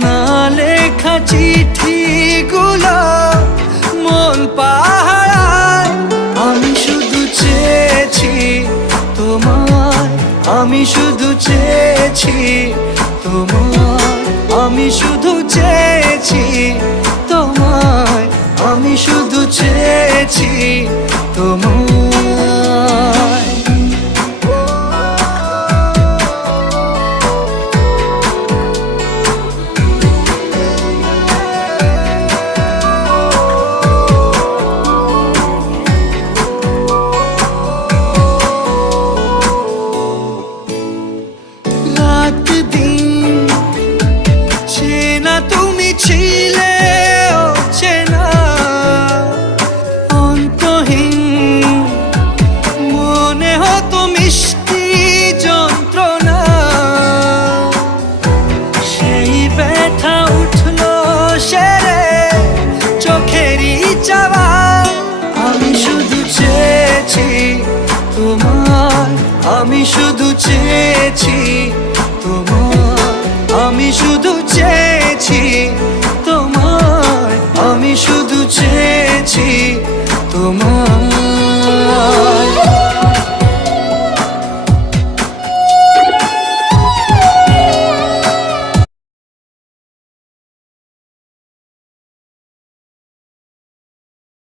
না লেখা চিঠিগুলো মন পাহারায়। আমি শুধু চেয়েছি তোমায়, আমি শুধু চেয়েছি তোমায়, আমি শুধু চেয়েছি তোমায়, আমি শুধু চেয়েছি তোমায়। রাত দিন চেনা তুমি ছিলে চেনা, অন্তহীন মনে হতো মিষ্টি যন্ত্রণা। সেই ব্যথা উঠলো সেরে চোখেরই চাওয়া। আমি শুধু চেয়েছি তোমার, আমি শুধু চেয়েছি